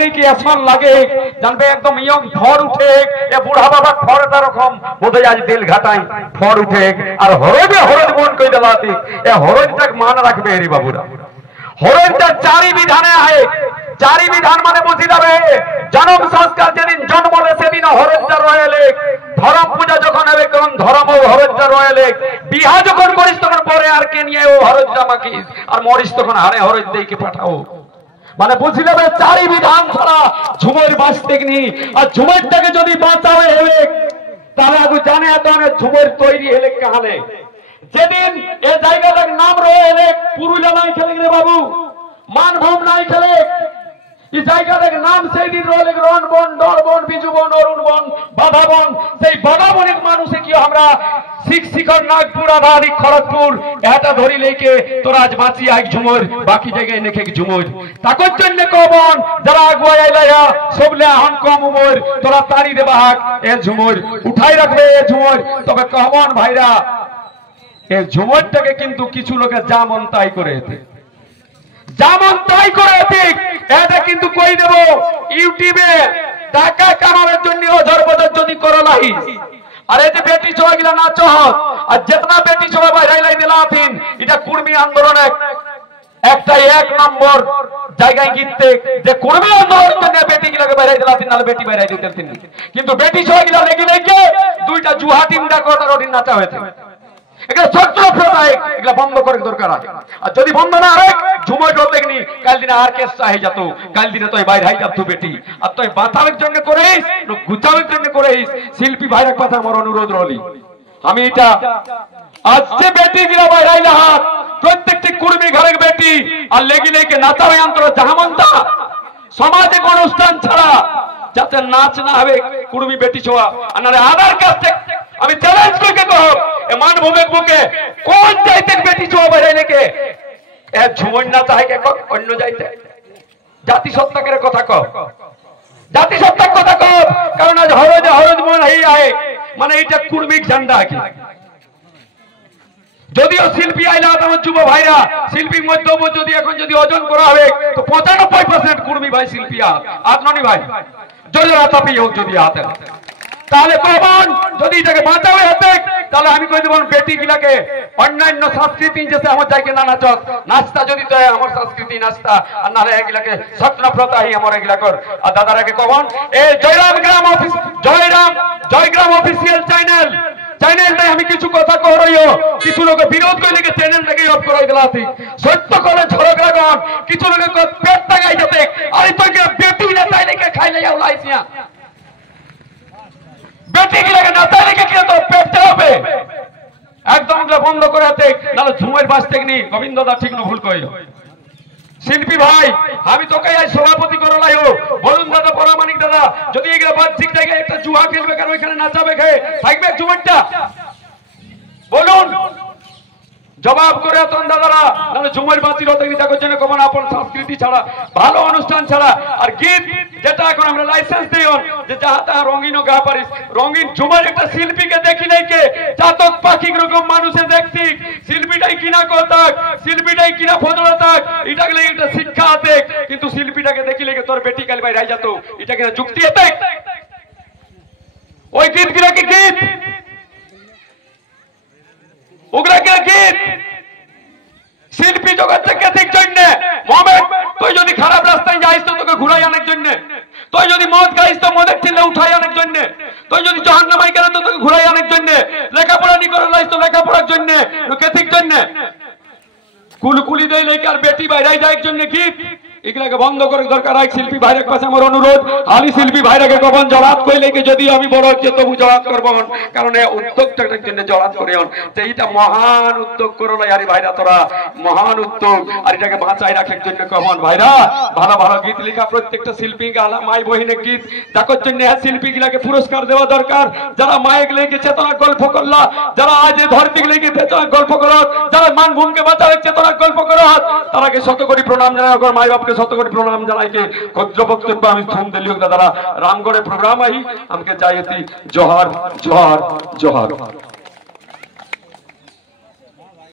देखले कि आसमान लागे जानबे एकदम इयং फर उठे ए बुढ़ा बाबा फरटा रकम बोधे आज दिल घाटाई फर उठे और हरजे हरज मन कई देलाती ए हरजटाक मान राखबे रे बाबूरा हरजटा चारि विधाने आए चारि विधान माने बुझी जाबे जन्म संस्कार जेदिन जन्म ले सेदिन हरजटा रयले धर्म पूजा যখন হবে তখন ধর্ম ও হরজটা রয়েলে বিবাহ যখন করিস তখন পরে আর কে নিয়ে ও হরজটা মাখিস আর মরিস তখন হারে হরজ দেইকে পাঠাও মানে বুঝি যাবে চারি বিধান ছাড়া ঝুমর বাঁচতে নি আর ঝুমরটাকে যদি বাঁচাবে হবে তাহলে আগু জানে এত অনেক ঝুমর তৈরি হলে কাহালে যেদিন এই জায়গাটার নাম রয়েলে পুরুলিয়া নাই খেলে রে বাবু মানভূম নাই খেলে এই জায়গাটার নাম সেই দিন রয়েলে রণ বন ডর বন বিজু বন অরুণ বন বাধা বন সেই বাধা বনের মানুষে কি আমরা শিক্ষিকর নাগপুর আধারি খড়গপুর এটা ধরি লেকে তোরা আজ বাঁচি এক ঝুমর বাকি জায়গায় নেখে ঝুমর তাকর জন্য কবন যারা আগুয়া আইলায়া সবলে হন কম উমর তোরা তাড়ি দেবা হাক এ ঝুমর উঠাই রাখবে এ ঝুমর তবে কবন ভাইরা এই ঝুমরটাকে কিন্তু কিছু লোকে জামন তাই করে এতে যেমন তাই করে ঠিক এটা কিন্তু কই দেব ইউটিউবে টাকা কামানোর জন্য অঝর বদর যদি করো নাই আর এই যে বেটি ছোয়া গিলা নাচ আর যেতনা বেটি ছোয়া বাইরে লাই দিলাতিন এটা কুর্মী আন্দোলনে একটা এক নম্বর জায়গায় গিতে যে কুর্মী আন্দোলনের জন্য বেটি গিলাকে বাইরে দিলাতিন নালে বেটি বাইরে দিতেন কিন্তু বেটি ছোয়া গিলা লেগে লেগে দুইটা জুহা টিম ডাকটা রোডিন নাচা হয়েছে এগুলো ছাত্র প্রদায় এগুলো বন্ধ করার দরকার আছে আর যদি বন্ধ না হয় ঝুমর দেখনি কাল দিনে অর্কেস্ট্রা হয়ে যেত কাল দিনে তুই বাইরে হয়ে যাত বেটি আর তুই বাঁচানোর জন্য করিস গুছানোর জন্য করিস শিল্পী ভাইয়ের কথা আমার অনুরোধ রলি আমি এটা আজ যে বেটি গিলা বাইরে আইলা হাত প্রত্যেকটি কুর্মী ঘরের বেটি আর লেগে লেগে নাচাবে অন্তর জাহামন্তা সামাজিক অনুষ্ঠান ছাড়া যাতে নাচ না হবে কুর্মী বেটি ছোয়া আর নারে আধার কাছে আমি চ্যালেঞ্জ করকে কহ এ মানভূমের বুকে কোন যাইতে বেটি ছোয়া বাইরে লেকে এ ঝুমর না চাহে কে অন্য যাইতে জাতিসত্তাকের কথা কহ জাতিসত্তাক কথা কহ কারণ আজ হরজ মন হই আয় মানে এটা কুর্মিক ঝান্ডা কি যদিও শিল্পী আইলা আমার যুব ভাইরা শিল্পীর মধ্যে যদি এখন যদি ওজন করা হবে তো 95% কুর্মী ভাই শিল্পী আতননি ভাই যদি রাতাপি হোক যদি হাতে তাহলে কখন যদি এটাকে বাঁচাবে হতে তাহলে আমি কই দেব বেটি গিলাকে অন্যান্য সংস্কৃতি যেতে আমার জায়গা না নাচক নাচতা যদি তো আমার সংস্কৃতি নাচতা আর না এগুলাকে সত্য প্রতাহি আমার এগুলাকর আর দাদারাকে কখন এই জয়গ্রাম অফিসিয়াল চ্যানেল চ্যানেলটাই আমি কিছু কথা কইরইও কিছু লোক বিরোধ কইলে কে চ্যানেলটাকে অফ করাই দিলাতি সত্য করে ঝগড়া গন কিছু লোক পেট টাকাই যেতে আরে তুই কি বেটি না তাইলে কে খাইলে যাও লাইছিয়া বেটি কি লাগে না তাইলে কে তো পেট চাবে একদম বন্ধ করে দে নালে ঝুমের বাঁচতে নি গোবিন্দ দা ঠিক না ভুল কইলো শিল্পী ভাই আমি তোকে আজ সভাপতি করলাইও বলুন দাদা পরামানিক দাদা যদি এগুলা বাচ্চিক জায়গায় একটা জুয়া খেলবে কারণ ওইখানে নাচাবে খায় থাকবে জুয়ারটা বলুন জবাব করে তখন দাদারা নাহলে ঝুমর বাঁচির হতে দেখো জন্য কমন আপন সংস্কৃতি ছাড়া ভালো অনুষ্ঠান ছাড়া আর গীত যেটা এখন আমরা লাইসেন্স দেই যে যাহা তাহা রঙিনও গা পারিস রঙিন ঝুমর একটা শিল্পীকে দেখি নাই কে চাতক পাখি রকম মানুষে দেখছি শিল্পীটাই কিনা করতাক শিল্পীটাই কিনা ফজলা থাক এটাকে লাগে একটা শিক্ষা আছে কিন্তু শিল্পীটাকে দেখি লাগে তোর বেটি কাল ভাই রাই যেত এটা কিনা যুক্তি আছে ওই গীত কিনা কি গীত ওগুলা কে গীত শিল্পী জগৎ থেকে ঠিক জন্য মোহাম্মদ তুই যদি খারাপ রাস্তায় যাইস তো তোকে ঘুরাই আনার জন্য তুই যদি মদ গাইস তো মদের চিল্লা উঠাই আনার জন্য তুই যদি জাহান্নামাই গেল তো তোকে ঘুরাই আনার জন্য লেখাপড়া নি করে লাইস তো লেখাপড়ার জন্য কে ঠিক জন্য কুলকুলি দেই লেকে আর বেটি বাইরে যায় জন্য গীত এগুলাকে বন্ধ করে দরকার এক শিল্পী ভাইয়ের কাছে আমার অনুরোধ আলী শিল্পী ভাইরাকে কখন জবাব কইলে কি যদি আমি বড় হচ্ছে তবু জবাব করব কারণ এই উদ্যোগটার জন্য জবাব করে যে এটা মহান উদ্যোগ করলো আরে ভাইরা তোরা মহান উদ্যোগ আর এটাকে বাঁচাই রাখার জন্য কখন ভাইরা ভালো ভালো গীত লেখা প্রত্যেকটা শিল্পী গালা মাই বহিনের গীত তাকর জন্য এই শিল্পীগুলাকে পুরস্কার দেওয়া দরকার যারা মাইক লেগে চেতনা গল্প করলা যারা আজ ধরতি লেগে চেতনা গল্প করো যারা মানভূমকে বাঁচাবে চেতনা গল্প করো তারাকে শত কোটি প্রণাম জানাই মাই বাপ শত কোটি প্রণাম জানাইকে ক্ষুদ্র বক্তব্য আমি ফোন দিলিও দাদারা রামগড়ে প্রোগ্রাম আই আমাকে চাইতি জোহার জোহার জোহার